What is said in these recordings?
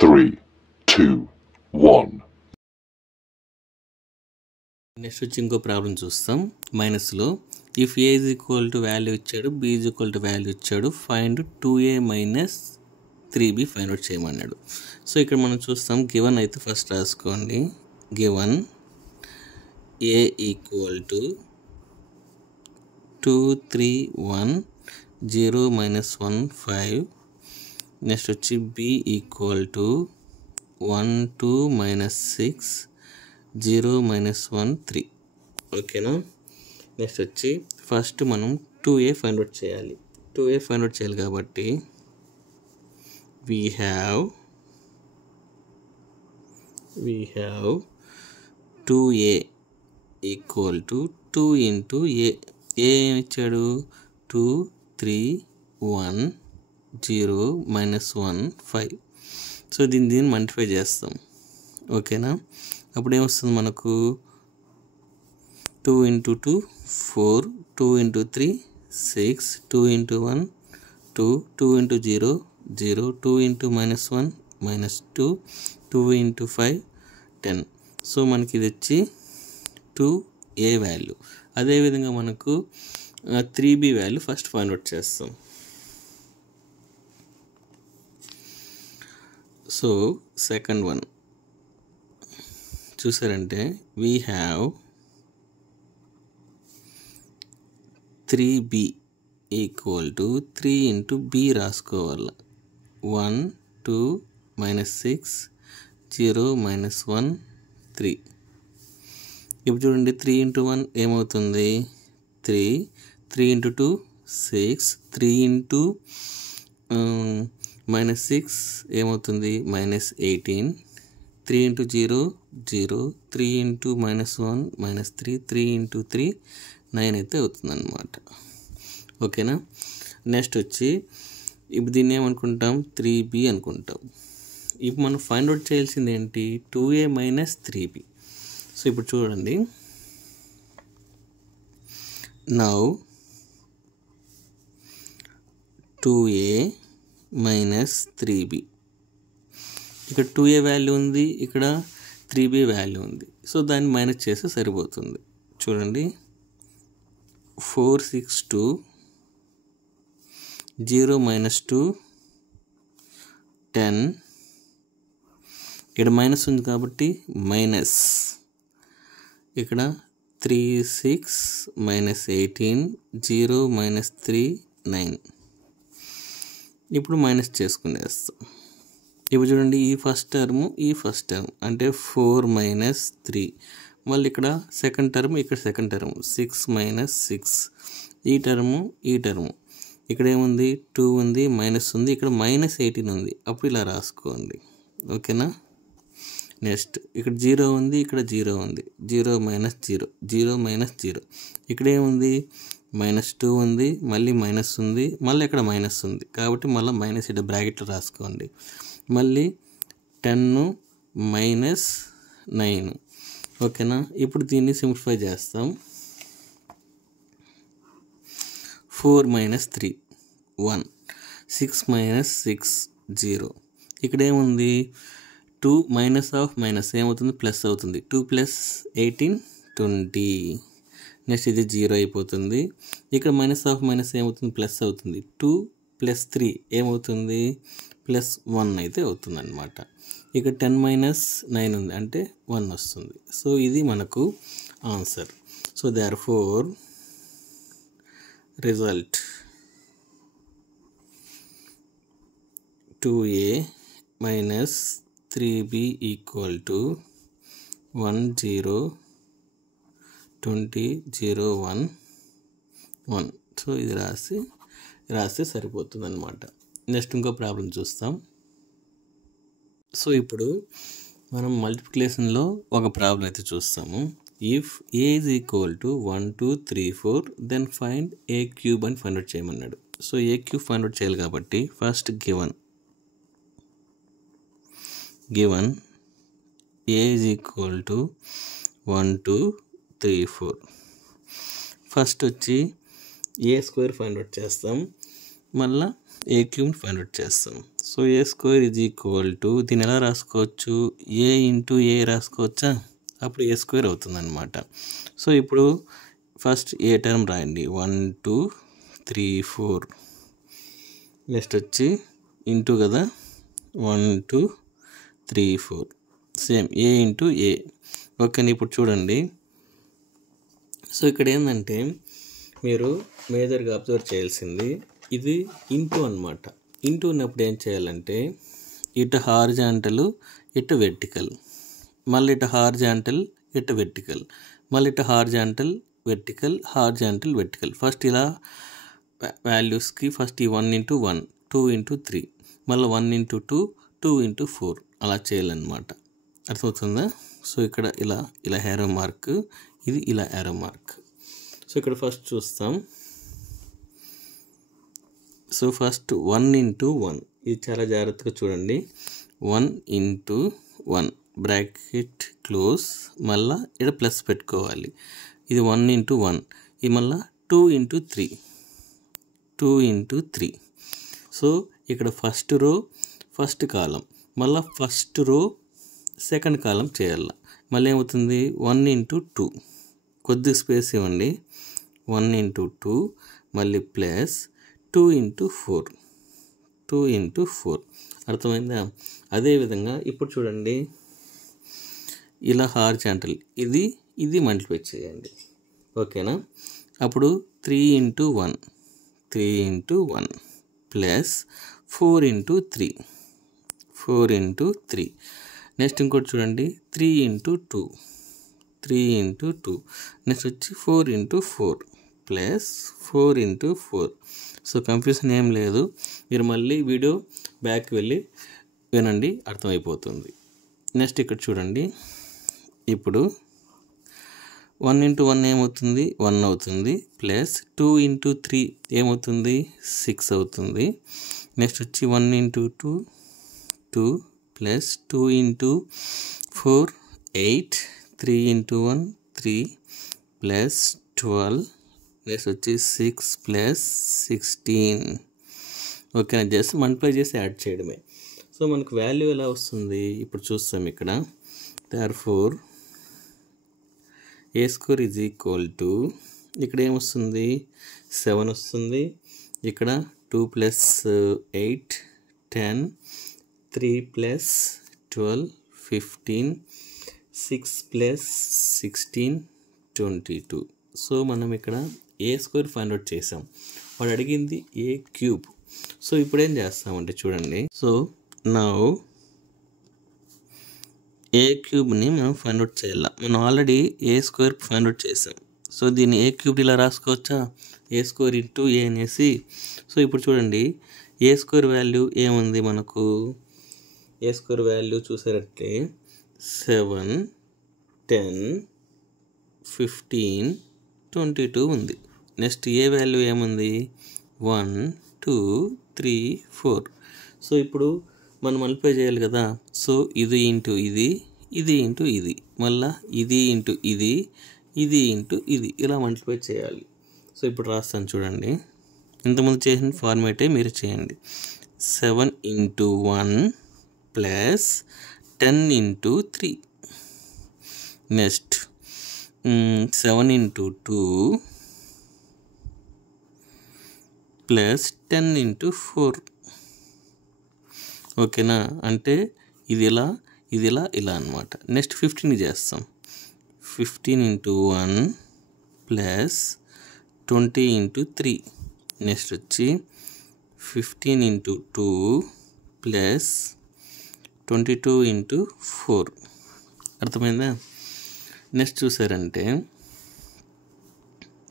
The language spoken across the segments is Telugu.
3, 2, 1. నెక్స్ట్ వచ్చి ఇంకో ప్రాబ్లం చూస్తాం. మైనస్లో if A is equal to value ఇచ్చాడు, B is equal to value ఇచ్చాడు, find 2a minus 3b find out చేయమన్నాడు. సో ఇక్కడ మనం చూస్తాం గివన్ అయితే ఫస్ట్ రాసుకోండి. Given A equal to 2 3 1 0 minus 1 5. Next వచ్చి B equal to 1 2 minus 6 0 minus 1 3. ఓకేనా. నెక్స్ట్ వచ్చి ఫస్ట్ మనం 2a ఫైండ్ అవుట్ చేయాలి. 2a ఫైండ్ అవుట్ చేయాలి కాబట్టి we have 2a equal to 2 into A. A ఇచ్చాడు 2 3 1 0 మైనస్ 1 5. సో దీన్ని మల్టిప్లై చేస్తాం. ఓకేనా. అప్పుడు ఏమొస్తుంది మనకు 2 into 2 4 2 into 3 6 2 into 1 2 2 into 0 0 2 into minus 1 minus 2 2 into 5 10. So మనకి ఇది వచ్చి 2a వాల్యూ. అదేవిధంగా మనకు 3b value first find out చేస్తాం. సో సెకండ్ వన్ చూసారంటే we have 3b equal to 3 into b రాసుకోవాలి. 1 2 మైనస్ 6 0 మైనస్ 1 3. ఇప్పుడు చూడండి 3 ఇంటూ 1 ఏమవుతుంది 3 3 ఇంటూ 2 6 3 ఇంటూ మైనస్ 6 ఏమవుతుంది minus 18. 3 into 0 0 3 into minus 1 minus 3 3 into 3 9 అయితే అవుతుంది అన్నమాట. ఓకేనా. నెక్స్ట్ వచ్చి ఇప్పుడు దీన్ని ఏమనుకుంటాం 3b అనుకుంటాం. ఇప్పుడు మనం ఫైండ్ అవుట్ చేయాల్సింది ఏంటి 2a మైనస్ 3b. సో ఇప్పుడు చూడండి నౌ 2a మైనస్ 3b. ఇక్కడ 2a వాల్యూ ఉంది, ఇక్కడ 3b వాల్యూ ఉంది. సో దాన్ని మైనస్ చేస్తే సరిపోతుంది. చూడండి 4 6 2 0 మైనస్ 2 10. ఇక్కడ మైనస్ ఉంది కాబట్టి మైనస్, ఇక్కడ 3 6 మైనస్ 18 0 మైనస్ 3 9. ఇప్పుడు మైనస్ చేసుకునేస్తాం. ఇప్పుడు చూడండి ఈ ఫస్ట్ టర్మ్ అంటే 4 మైనస్ 3. మళ్ళీ ఇక్కడ సెకండ్ టర్మ్, ఇక్కడ సెకండ్ టర్మ్ 6 మైనస్ 6. ఈ టర్ము ఇక్కడ ఏముంది 2 ఉంది, మైనస్ ఉంది, ఇక్కడ మైనస్ 18 ఉంది. అప్పుడు ఇలా రాసుకోండి. ఓకేనా. నెక్స్ట్ ఇక్కడ 0 ఉంది, ఇక్కడ 0 ఉంది, 0 మైనస్ 0 0 మైనస్ 0. ఇక్కడ ఏముంది మైనస్ 2 ఉంది, మళ్ళీ మైనస్ ఉంది, మళ్ళీ ఇక్కడ మైనస్ ఉంది కాబట్టి మళ్ళీ మైనస్ ఇక్కడ బ్రాకెట్లో రాసుకోండి. మళ్ళీ 10 మైనస్ 9. ఓకేనా. ఇప్పుడు దీన్ని సింప్లిఫై చేస్తాం. 4 మైనస్ 3 1 6 మైనస్ 6 0. ఇక్కడ ఏముంది 2 మైనస్ ఆఫ్ మైనస్ ఏమవుతుంది ప్లస్ అవుతుంది. 2 ప్లస్ 18 20. నెక్స్ట్ ఇది 0 అయిపోతుంది. ఇక్కడ మైనస్ ఆఫ్ మైనస్ ఏమవుతుంది ప్లస్ అవుతుంది. 2 ప్లస్ 3 ఏమవుతుంది ప్లస్ 1 అయితే అవుతుంది అన్నమాట. ఇక్కడ 10 మైనస్ 9 ఉంది అంటే 1 వస్తుంది. సో ఇది మనకు answer. So therefore result 2a minus 3b equal to 1 0 20 0 1 1. So ఇది రాస్తే సరిపోతుంది అన్నమాట. నెక్స్ట్ ఇంకో ప్రాబ్లం చూస్తాం. సో ఇప్పుడు మనం మల్టిప్లికేషన్లో ఒక ప్రాబ్లం అయితే చూస్తాము. If A is equal to 1 2 3 4 then find A cube అని ఫైండ్ అవుట్ చేయమన్నాడు. So A cube find out చేయాలి కాబట్టి first given A is equal to 1 2 3 4. First వచ్చి ఏ స్క్వేర్ ఫైండ్ అవుట్ చేస్తాం, మళ్ళీ ఏ క్యూబ్ ఫైండ్ అవుట్ చేస్తాం. So so A square is equal to దీన్ని ఎలా రాసుకోవచ్చు, ఏ ఇంటూ ఏ రాసుకోవచ్చా, అప్పుడు ఏ స్క్వేర్ అవుతుంది అనమాట. సో ఇప్పుడు ఫస్ట్ ఏ టర్మ్ రాయండి, 1 2 3 4, నెక్స్ట్ వచ్చి ఇంటూ కదా 1 2 3 4, సేమ్ ఏ ఇంటూ ఏ. ఓకేనా, ఇప్పుడు చూడండి. సో ఇక్కడ ఏంటంటే మీరు మేజర్గా అబ్జర్వ్ చేయాల్సింది ఇది ఇంటూ అనమాట. ఇంటూ ఉన్నప్పుడు ఏం చేయాలంటే ఇటు హారిజాంటల్ ఇటు వెర్టికల్, మళ్ళీ ఇటు హారిజాంటల్ ఇటు వెర్టికల్, మళ్ళీ ఇటు horizontal vertical horizontal vertical. First ఇలా వాల్యూస్కి ఫస్ట్ ఈ 1 ఇంటూ 1 2 ఇంటూ 3, మళ్ళీ 1 ఇంటూ 2 2 ఇంటూ 4 అలా చేయాలన్నమాట. అర్థమవుతుందా? సో ఇక్కడ ఇలా ఇలా యారో మార్క్, ఇది ఇలా యారో మార్క్. సో ఇక్కడ ఫస్ట్ చూస్తాం. సో ఫస్ట్ 1 ఇంటూ 1, ఇది చాలా జాగ్రత్తగా చూడండి. 1 ఇంటూ 1 బ్రాకెట్ క్లోజ్, మళ్ళీ ఇక్కడ ప్లస్ పెట్టుకోవాలి. ఇది 1 ఇంటూ 1, ఇది మళ్ళీ 2 ఇంటూ 3 2 ఇంటూ 3. సో ఇక్కడ ఫస్ట్ రో ఫస్ట్ కాలం, మళ్ళీ ఫస్ట్ రో సెకండ్ కాలం చేయాలి. మళ్ళీ ఏమవుతుంది 1 ఇంటూ 2, కొద్ది స్పేస్ ఇవ్వండి, 1 ఇంటూ 2 మళ్ళీ ప్లస్ 2 ఇంటూ 4 2 ఇంటూ 4. అర్థమైందా? అదేవిధంగా ఇప్పుడు చూడండి, ఇలా హారిజాంటల్ ఇది ఇది మల్టిప్లై చేయండి. ఓకేనా, అప్పుడు 3 into 1 3 into 1 plus 4 into 3 4 into 3. Next ఇంకోటి చూడండి, 3 ఇంటూ 2 3 ఇంటూ 2, నెక్స్ట్ వచ్చి 4 into 4 plus 4 into 4. So confusion ఏం లేదు, మీరు మళ్ళీ వీడియో బ్యాక్ వెళ్ళి వినండి, అర్థమైపోతుంది. నెక్స్ట్ ఇక్కడ చూడండి, ఇప్పుడు 1 ఇంటూ 1 ఏమవుతుంది 1 అవుతుంది, ప్లస్ 2 ఇంటూ 3 ఏమవుతుంది 6 అవుతుంది. నెక్స్ట్ వచ్చి 1 into 2 2 plus 2 into 4 8, 3 into 1 3 plus 12, next వచ్చి 6 ప్లస్ 16. ఓకేనా, జస్ట్ మల్టిప్లై చేసి యాడ్ చేయడమే. సో మనకు వాల్యూ ఎలా వస్తుంది ఇప్పుడు చూస్తాం. ఇక్కడ therefore A square is equal to, ఇక్కడ ఏమొస్తుంది 7 వస్తుంది, ఇక్కడ 2 ప్లస్ 8 10, 3 ప్లస్ 12 15, 6 ప్లస్ 16 22. సో మనం ఇక్కడ ఏ స్క్వేర్ ఫైండ్ అవుట్ చేసాం, వాడు అడిగింది ఏ క్యూబ్. సో ఇప్పుడు ఏం చేస్తామంటే చూడండి, సో నౌ ఏ క్యూబ్ని మనం ఫైండ్ అవుట్ చేయాలి. మనం ఆల్రెడీ ఏ స్క్వేర్ ఫైండ్ అవుట్ చేసాం. సో దీన్ని ఏ క్యూబ్ ఇలా రాసుకోవచ్చా, ఏ స్క్వేర్ ఇంటూ ఏ అనేసి. సో ఇప్పుడు చూడండి, ఏ స్క్వేర్ వాల్యూ ఏముంది మనకు, ఏ స్క్వేర్ వాల్యూ చూసారంటే 7 10 15 22 ఉంది. నెక్స్ట్ ఏ వాల్యూ ఏముంది 1 2 3 4. సో ఇప్పుడు మనం మల్టిప్లై చేయాలి కదా. సో ఇది ఇంటూ ఇది ఇది ఇంటూ ఇది, మళ్ళీ ఇది ఇంటూ ఇది ఇది ఇంటూ ఇది, ఇలా మల్టిప్లై చేయాలి. సో ఇప్పుడు రాస్తాను చూడండి, ఇంతకుముందు చేసిన ఫార్మేటే మీరు చేయండి. 7 into 1 plus 10 into 3, next 7 into 2 plus 10 into 4. ఓకేనా, అంటే ఇది ఇలా ఇది ఇలా ఇలా అనమాట. నెక్స్ట్ 15 చేస్తాం, 15 ఇంటూ 1 ప్లస్ 20 ఇంటూ 3, నెక్స్ట్ వచ్చి 15 ఇంటూ 2 ప్లస్ 22 ఇంటూ 4. అర్థమైందా? నెక్స్ట్ చూసారంటే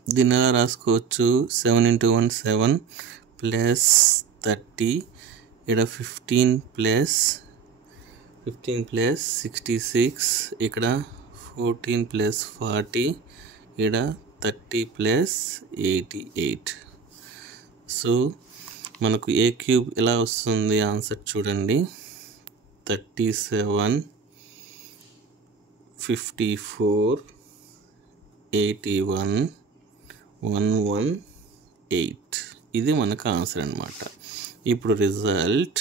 దీన్ని ఎలా రాసుకోవచ్చు, 7 ఇంటూ 1 7 ప్లస్ 30, ఇక్కడ 15 ప్లస్ 66, ఇక్కడ 14 ప్లస్ 40, ఇక్కడ 30 ప్లస్ 88. సో మనకు ఏ క్యూబ్ ఎలా వస్తుంది ఆన్సర్ చూడండి, 37 54 81 118. ఇది మనకు ఆన్సర్ అన్నమాట. ఇప్పుడు result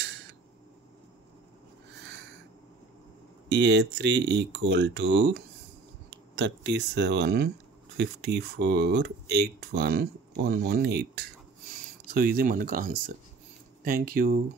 A3 equal to 37 54 81 118. So ఇది మనకు ఆన్సర్. Thank you.